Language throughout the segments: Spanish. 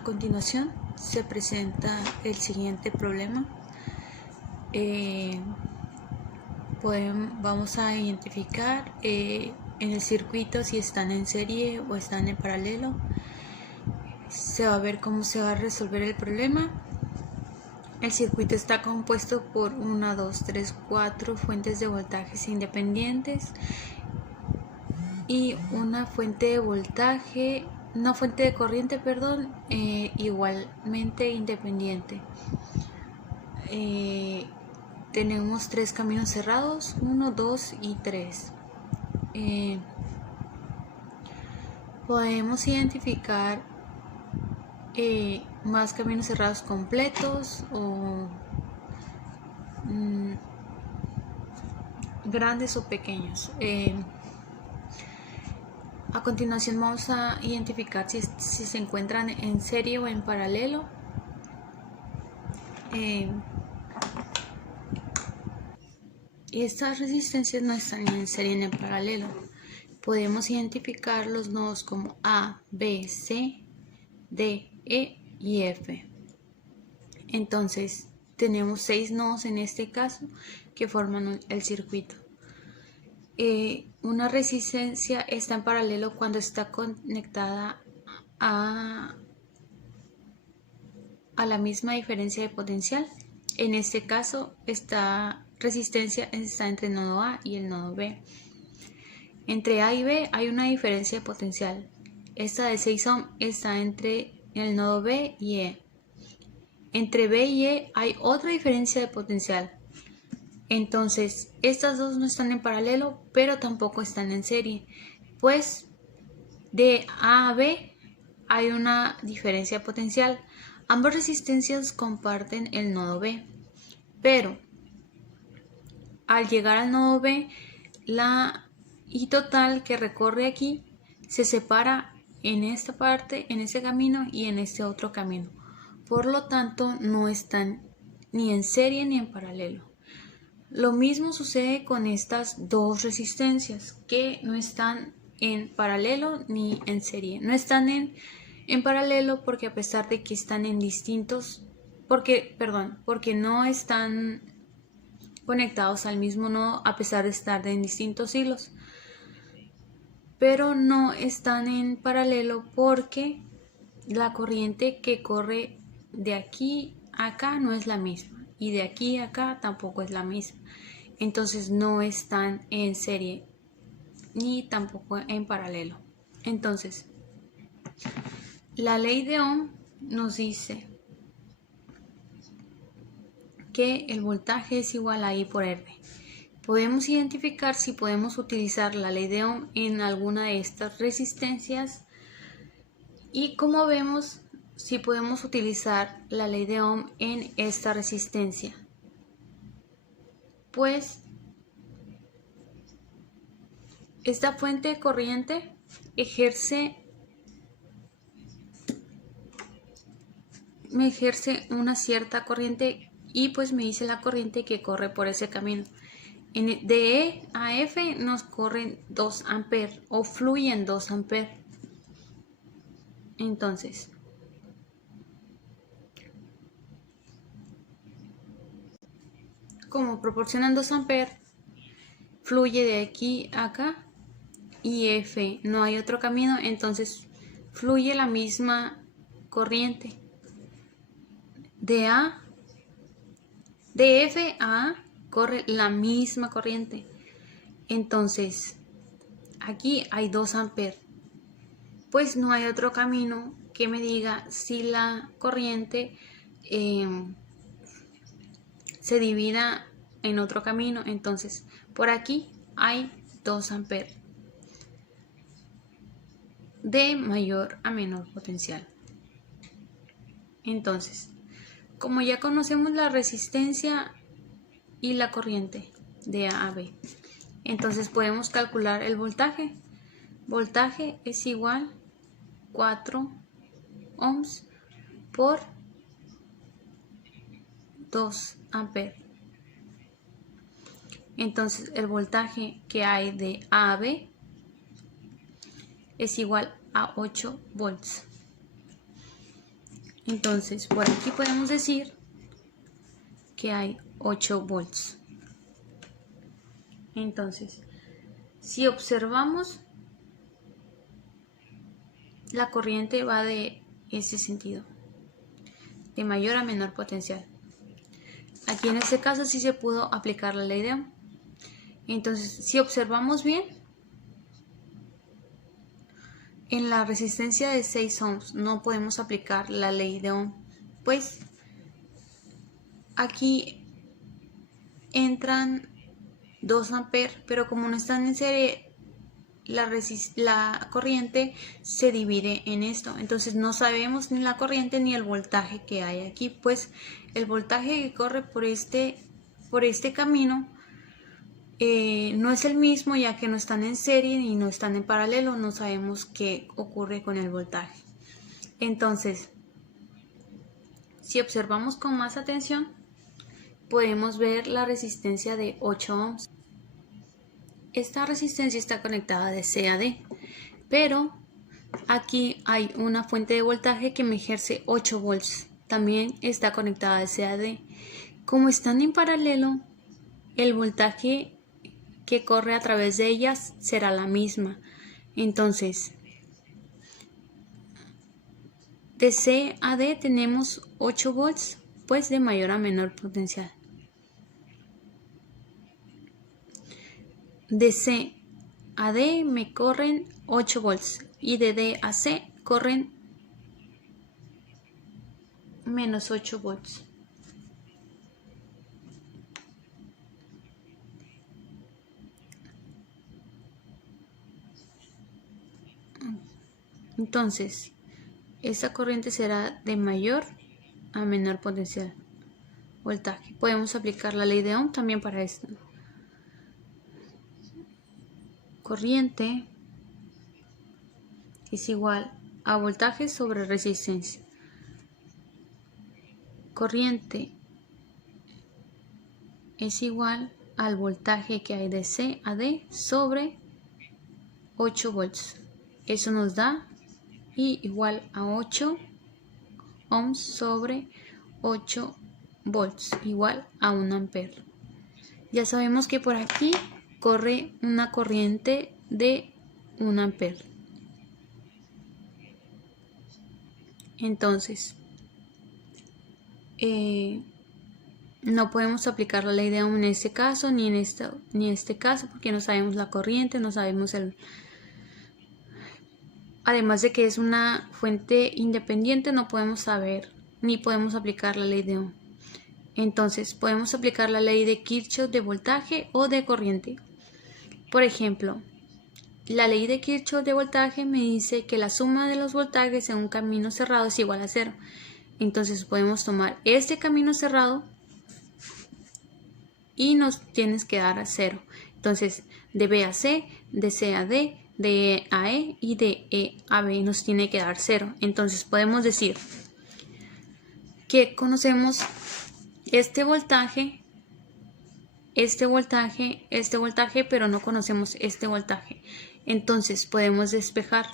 A continuación se presenta el siguiente problema. Vamos a identificar en el circuito si están en serie o están en paralelo. Se va a ver cómo se va a resolver el problema. El circuito está compuesto por 1, 2, 3, 4 fuentes de voltajes independientes y una fuente de voltaje, una fuente de corriente, igualmente independiente. Tenemos 3 caminos cerrados, 1, 2 y 3. Podemos identificar más caminos cerrados completos o grandes o pequeños. A continuación vamos a identificar si se encuentran en serie o en paralelo. Estas resistencias no están ni en serie ni en paralelo. Podemos identificar los nodos como A, B, C, D, E y F. Entonces tenemos 6 nodos en este caso que forman el circuito. Una resistencia está en paralelo cuando está conectada a la misma diferencia de potencial. En este caso, esta resistencia está entre el nodo A y el nodo B. Entre A y B hay una diferencia de potencial. Esta de 6 ohm está entre el nodo B y E. Entre B y E hay otra diferencia de potencial. Entonces, estas dos no están en paralelo, pero tampoco están en serie, pues de A a B hay una diferencia potencial. Ambas resistencias comparten el nodo B, pero al llegar al nodo B, la I total que recorre aquí se separa en esta parte, en este camino y en este otro camino. Por lo tanto, no están ni en serie ni en paralelo. Lo mismo sucede con estas dos resistencias que no están en paralelo ni en serie. No están en paralelo porque a pesar de que están en distintos, porque no están conectados al mismo nodo a pesar de estar en distintos hilos. Pero no están en paralelo porque la corriente que corre de aquí a acá no es la misma. Y de aquí a acá tampoco es la misma. Entonces no están en serie ni tampoco en paralelo. Entonces, la ley de Ohm nos dice que el voltaje es igual a I por R. Podemos identificar si podemos utilizar la ley de Ohm en alguna de estas resistencias y como vemos si podemos utilizar la ley de Ohm en esta resistencia. Pues esta fuente de corriente me ejerce una cierta corriente y pues me dice la corriente que corre por ese camino. De E a F nos corren 2 amperes o fluyen 2 amperes. Entonces, como proporcionan 2 amperes, fluye de aquí a acá y F no hay otro camino, entonces fluye la misma corriente. De F a A corre la misma corriente. Entonces, aquí hay 2 amperes. Pues no hay otro camino que me diga si la corriente se divida en otro camino. Entonces, por aquí hay 2 amperes de mayor a menor potencial. Entonces, como ya conocemos la resistencia y la corriente de A a B, entonces podemos calcular el voltaje. Voltaje es igual 4 ohms por 2 amperes. Entonces el voltaje que hay de A a B es igual a 8 volts. Entonces, por aquí podemos decir que hay 8 volts. Entonces, si observamos, la corriente va de ese sentido, de mayor a menor potencial. Aquí en este caso sí se pudo aplicar la ley de Ohm. Entonces, si observamos bien, en la resistencia de 6 ohms no podemos aplicar la ley de Ohm, pues aquí entran 2 amperes, pero como no están en serie, la corriente se divide en esto. Entonces no sabemos ni la corriente ni el voltaje que hay aquí, pues el voltaje que corre por este camino no es el mismo, ya que no están en serie y no están en paralelo. No sabemos qué ocurre con el voltaje. Entonces, si observamos con más atención, podemos ver la resistencia de 8 ohms. Esta resistencia está conectada de C a D, pero aquí hay una fuente de voltaje que me ejerce 8 volts. También está conectada de C a D. Como están en paralelo, el voltaje que corre a través de ellas será la misma. Entonces, de C a D tenemos 8 volts, pues de mayor a menor potencial. De C a D me corren 8 volts y de D a C corren menos 8 volts. Entonces, esta corriente será de mayor a menor potencial voltaje. Podemos aplicar la ley de Ohm también para esto. Corriente es igual a voltaje sobre resistencia. Corriente es igual al voltaje que hay de C a D sobre 8 volts. Eso nos da I igual a 8 ohms sobre 8 volts, igual a 1 ampere. Ya sabemos que por aquí corre una corriente de 1 ampere. Entonces, no podemos aplicar la ley de Ohm en este caso, ni en este caso, porque no sabemos la corriente, no sabemos además de que es una fuente independiente, no podemos saber ni podemos aplicar la ley de Ohm. Entonces, podemos aplicar la ley de Kirchhoff de voltaje o de corriente. Por ejemplo, la ley de Kirchhoff de voltaje me dice que la suma de los voltajes en un camino cerrado es igual a 0. Entonces podemos tomar este camino cerrado y nos tienes que dar a 0. Entonces, de B a C, de C a D, de E a E y de E a B nos tiene que dar 0. Entonces podemos decir que conocemos este voltaje, pero no conocemos este voltaje. Entonces podemos despejar.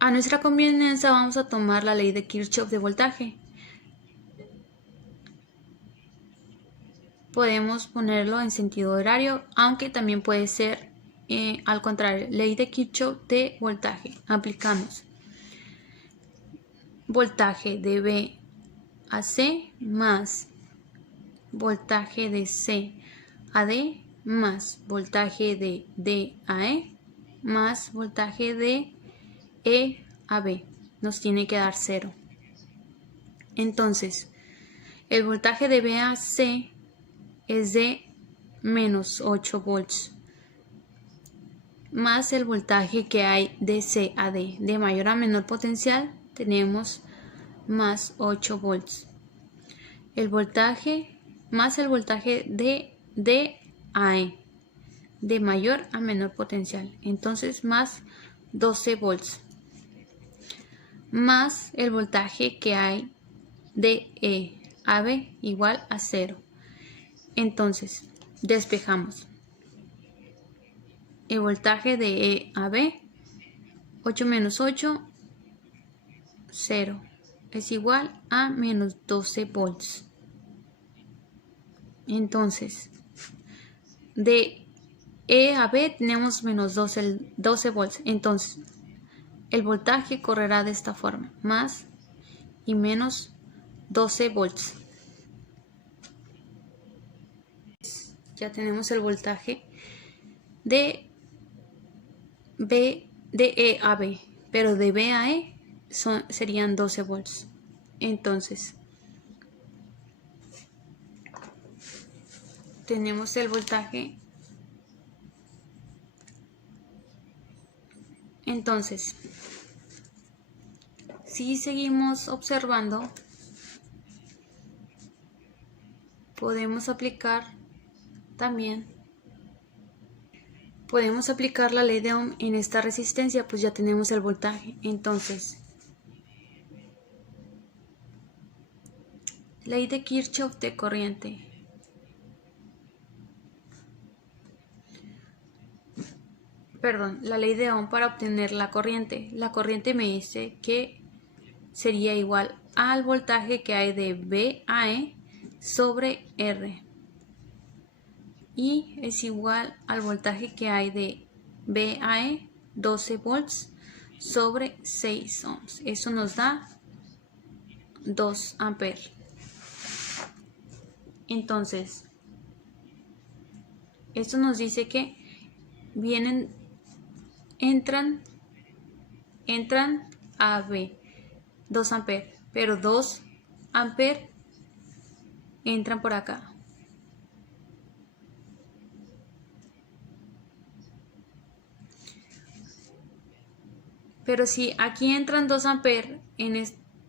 A nuestra conveniencia vamos a tomar la ley de Kirchhoff de voltaje. Podemos ponerlo en sentido horario, aunque también puede ser al contrario, ley de Kirchhoff de voltaje. Aplicamos voltaje de B a C más voltaje de C a D más voltaje de D a E más voltaje de E a B. Nos tiene que dar 0. Entonces, el voltaje de B a C es de menos 8 volts más el voltaje que hay de C a D. De mayor a menor potencial tenemos más 8 volts. El voltaje más el voltaje de D a E. De mayor a menor potencial. Entonces más 12 volts. Más el voltaje que hay de E a B igual a 0. Entonces, despejamos. El voltaje de E a B, 8 menos 8, 0 es igual a menos 12 volts. Entonces, de E a B tenemos menos 12 volts. Entonces, el voltaje correrá de esta forma, más y menos 12 volts. Ya tenemos el voltaje de E a B, pero de B a E serían 12 volts. Entonces, tenemos el voltaje. Entonces, si seguimos observando, podemos aplicar la ley de Ohm en esta resistencia, pues ya tenemos el voltaje. Entonces, ley de Kirchhoff de corriente. Perdón, la ley de Ohm para obtener la corriente. La corriente me dice que sería igual al voltaje que hay de V a E sobre R. Y es igual al voltaje que hay de V a E, 12 volts, sobre 6 ohms. Eso nos da 2 amperes. Entonces, esto nos dice que entran a B 2 amperes, pero 2 amperes entran por acá. Pero si aquí entran 2 amperes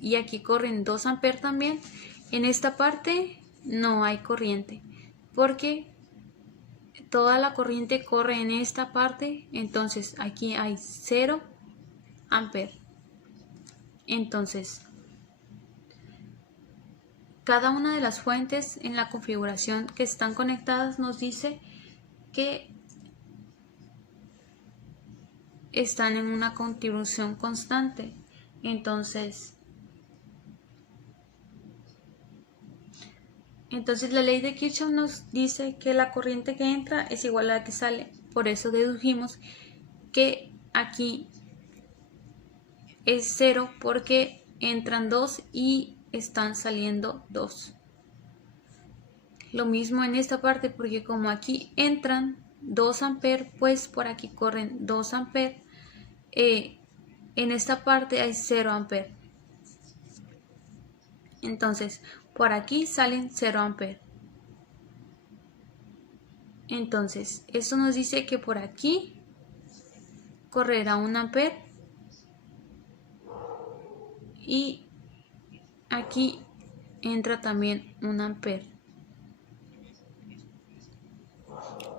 y aquí corren 2 amperes también, en esta parte no hay corriente, porque toda la corriente corre en esta parte. Entonces aquí hay 0 amperes. Entonces, cada una de las fuentes en la configuración que están conectadas nos dice que están en una contribución constante. Entonces la ley de Kirchhoff nos dice que la corriente que entra es igual a la que sale. Por eso dedujimos que aquí es 0 porque entran 2 y están saliendo 2. Lo mismo en esta parte, porque como aquí entran 2 amperes, pues por aquí corren 2 amperes. En esta parte hay 0 amperes. Entonces, por aquí salen 0 amperes. Entonces, eso nos dice que por aquí correrá 1 ampere y aquí entra también 1 ampere.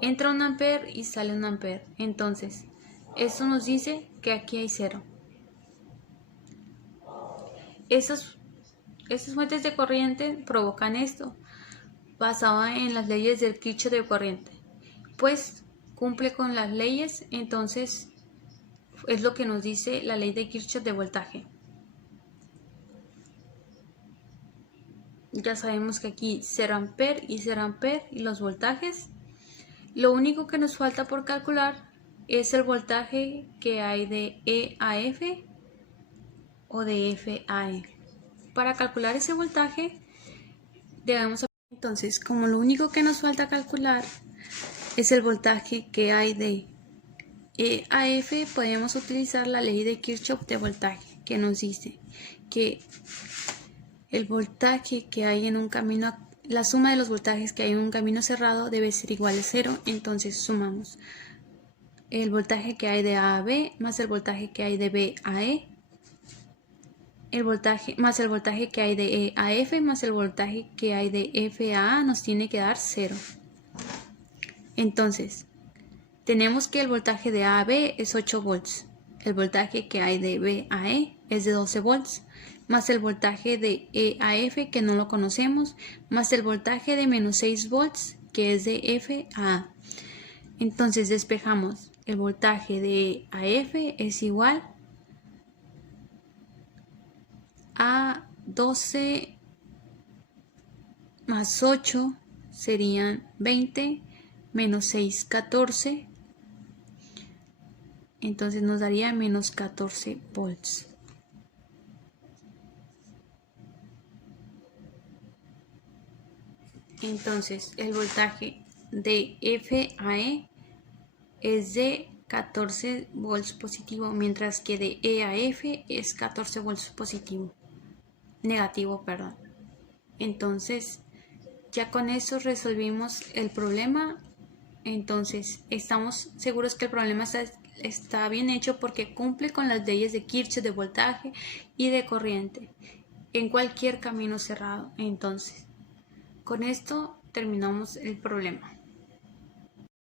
Entra 1 ampere y sale 1 ampere. Entonces, eso nos dice que aquí hay 0. Esas fuentes de corriente provocan esto, basado en las leyes del Kirchhoff de corriente. Pues cumple con las leyes, entonces es lo que nos dice la ley de Kirchhoff de voltaje. Ya sabemos que aquí 0 ampere y 0 ampere y los voltajes. Lo único que nos falta por calcular es el voltaje que hay de E a F o de F a E. Para calcular ese voltaje debemos... Entonces, como lo único que nos falta calcular es el voltaje que hay de E a F, podemos utilizar la ley de Kirchhoff de voltaje, que nos dice que el voltaje que hay en un camino, la suma de los voltajes que hay en un camino cerrado debe ser igual a 0. Entonces sumamos el voltaje que hay de A a B más el voltaje que hay de B a E, más el voltaje que hay de E a F más el voltaje que hay de F a A nos tiene que dar 0. Entonces, tenemos que el voltaje de A a B es 8 volts, el voltaje que hay de B a E es de 12 volts, más el voltaje de E a F que no lo conocemos, más el voltaje de menos 6 volts que es de F a A. Entonces despejamos, el voltaje de E a F es igual A 12 más 8 serían 20, menos 6, 14. Entonces nos daría menos 14 volts. Entonces el voltaje de F a E es de 14 volts positivo, mientras que de E a F es 14 volts negativo, perdón. Entonces ya con eso resolvimos el problema. Entonces estamos seguros que el problema está bien hecho porque cumple con las leyes de Kirchhoff de voltaje y de corriente en cualquier camino cerrado. Entonces con esto terminamos el problema.